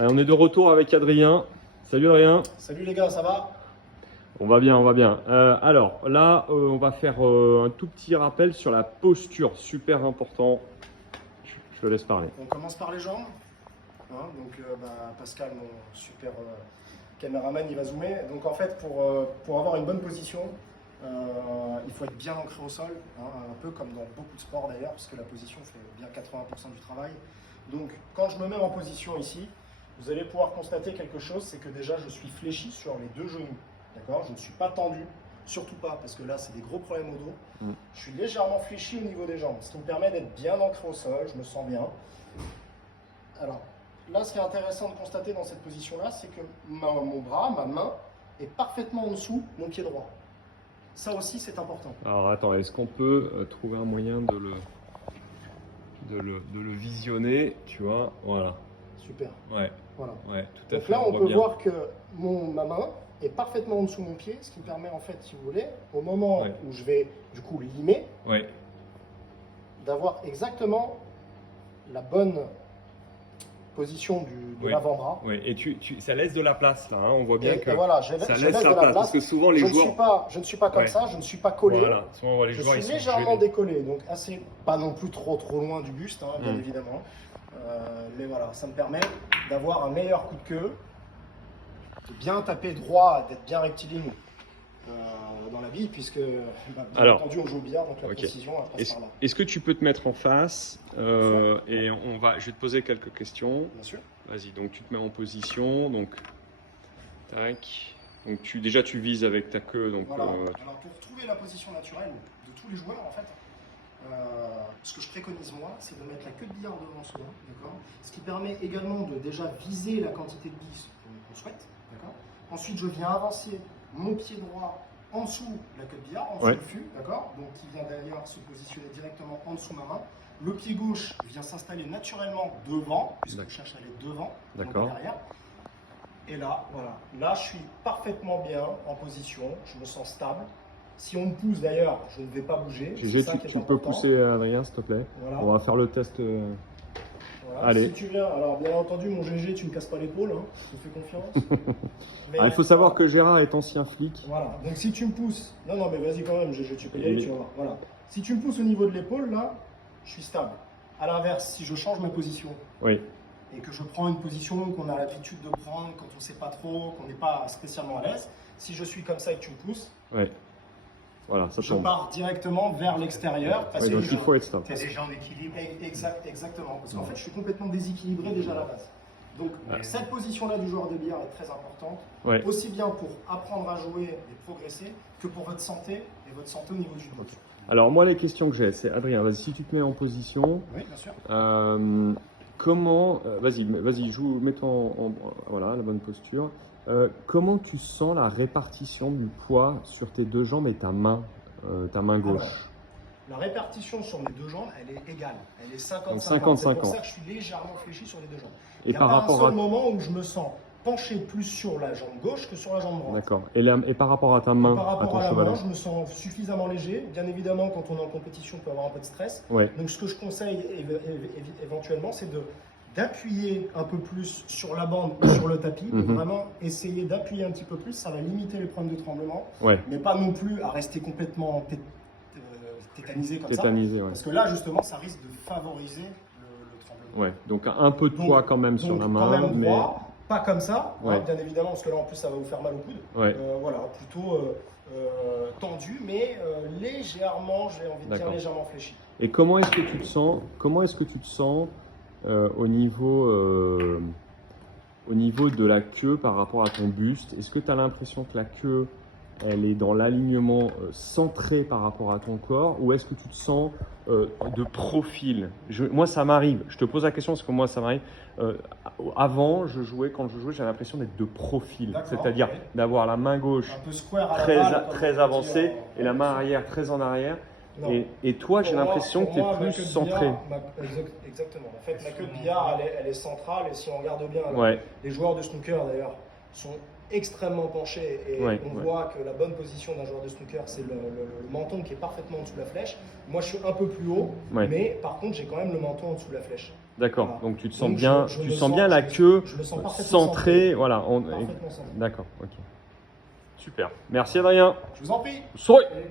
Allez, on est de retour avec Adrien. Salut Adrien. Salut les gars, ça va? On va bien, on va bien. Alors là, on va faire un tout petit rappel sur la posture, super important. Je te laisse parler. On commence par les jambes. Pascal, mon super caméraman, il va zoomer. Donc en fait, pour avoir une bonne position, il faut être bien ancré au sol, un peu comme dans beaucoup de sports d'ailleurs, parce que la position fait bien 80% du travail. Donc quand je me mets en position ici, vous allez pouvoir constater quelque chose, c'est que déjà je suis fléchi sur les deux genoux. D'accord? Je ne suis pas tendu, surtout pas, parce que là c'est des gros problèmes au dos. Je suis légèrement fléchi au niveau des jambes, ce qui me permet d'être bien ancré au sol, je me sens bien. Alors là, ce qui est intéressant de constater dans cette position-là, c'est que mon bras, ma main, est parfaitement en dessous de mon pied droit. Ça aussi, c'est important. Alors attends, est-ce qu'on peut trouver un moyen de le visionner, tu vois? Voilà. Super. Ouais. Voilà. Ouais, tout à Donc fait. là, on peut voit bien. voir que ma main est parfaitement en dessous de mon pied, ce qui me permet en fait, si vous voulez, au moment où je vais du coup limer, Ouais. d'avoir exactement la bonne position de l'avant-bras. Oui, et ça laisse de la place là, hein. On voit bien que voilà, ça laisse la place. Parce que souvent les joueurs. Je ne suis pas comme ça, je ne suis pas collé. Voilà, souvent on voit les joueurs, je ils suis sont légèrement gelés. décollé, donc assez, pas non plus trop loin du buste, bien évidemment. Mais voilà, ça me permet d'avoir un meilleur coup de queue, de bien taper droit, d'être bien rectiligne dans la bille, puisque bien entendu on joue au billard, donc la précision elle passe par là. Est-ce que tu peux te mettre en face et je vais te poser quelques questions. Bien sûr. Vas-y, donc tu te mets en position, donc tac. Donc déjà tu vises avec ta queue. Donc, voilà. Alors pour trouver la position naturelle de tous les joueurs en fait, ce que je préconise moi, c'est de mettre la queue de billard devant soi, d'accord? Ce qui permet également de déjà viser la quantité de billes qu'on souhaite, d'accord? Ensuite, je viens avancer mon pied droit en dessous la queue de billard, en dessous le fût, d'accord? Donc qui vient d'ailleurs se positionner directement en dessous ma main. Le pied gauche vient s'installer naturellement devant, puisque je cherche à aller devant, non pas derrière. Et là, voilà, là je suis parfaitement bien en position, je me sens stable. Si on me pousse d'ailleurs, je ne vais pas bouger. Tu peux pousser Adrien, s'il te plaît. Voilà. On va faire le test. Voilà. Allez. Si tu viens, alors bien entendu, mon GG, tu me casses pas l'épaule, hein, je te fais confiance. Mais il faut savoir que Gérard est ancien flic. Voilà, donc si tu me pousses, non, mais vas-y quand même, GG, tu peux y aller, tu vas voir. Voilà. Si tu me pousses au niveau de l'épaule, là, je suis stable. À l'inverse, si je change ma position, et que je prends une position qu'on a l'habitude de prendre quand on ne sait pas trop, qu'on n'est pas spécialement à l'aise, si je suis comme ça et que tu me pousses, voilà, ça je pars directement vers l'extérieur. Donc il faut être stable. Tu as des jambes équilibrées. Exactement. Parce qu'en fait, je suis complètement déséquilibré déjà à la base. Donc cette position-là du joueur de billard est très importante, aussi bien pour apprendre à jouer et progresser, que pour votre santé et votre santé au niveau du dos. Alors moi, les questions que j'ai, c'est Adrien, vas-y, si tu te mets en position, oui, bien sûr. Comment, vas-y, joue, mets-toi voilà, la bonne posture. Comment tu sens la répartition du poids sur tes deux jambes et ta main gauche? Alors, la répartition sur mes deux jambes, elle est égale. Elle est 50-50. C'est pour ça que je suis légèrement fléchi sur les deux jambes. Il n'y a pas un seul moment où je me sens penché plus sur la jambe gauche que sur la jambe droite. D'accord. Et par rapport à ta main, par rapport à la main, je me sens suffisamment léger. Bien évidemment, quand on est en compétition, on peut avoir un peu de stress. Donc, ce que je conseille éventuellement, c'est d'appuyer un peu plus sur la bande ou sur le tapis. Vraiment essayer d'appuyer un petit peu plus. Ça va limiter les problèmes de tremblement. Mais pas non plus à rester complètement tétanisé comme ça. Parce que là, justement, ça risque de favoriser le tremblement. Donc un peu de poids quand même sur la main. Quand même droit, pas comme ça, bien évidemment, parce que là, en plus, ça va vous faire mal au coude. Voilà, plutôt tendu, mais légèrement, j'ai envie de dire légèrement fléchi. Et comment est-ce que tu te sens au niveau de la queue par rapport à ton buste? Est-ce que tu as l'impression que la queue, elle est dans l'alignement centré par rapport à ton corps, ou est-ce que tu te sens de profil? Moi, ça m'arrive. Je te pose la question parce que moi, ça m'arrive. Avant, quand je jouais, j'avais l'impression d'être de profil, c'est-à-dire d'avoir la main gauche très avancée et la main arrière très en arrière. Et toi, j'ai l'impression que tu es plus centré. Exactement. En fait, la queue de billard, elle est centrale. Et si on regarde bien, les joueurs de snooker, d'ailleurs, sont extrêmement penchés. Et on voit que la bonne position d'un joueur de snooker, c'est le menton qui est parfaitement en dessous de la flèche. Moi, je suis un peu plus haut, mais par contre, j'ai quand même le menton en dessous de la flèche. D'accord. Voilà. Donc tu te sens Donc, bien, je tu me sens sens- bien la queue Je me sens parfaitement centrée. Voilà. Parfaitement centré. D'accord. Ok. Super. Merci Adrien. Je vous en prie. Souris. Et-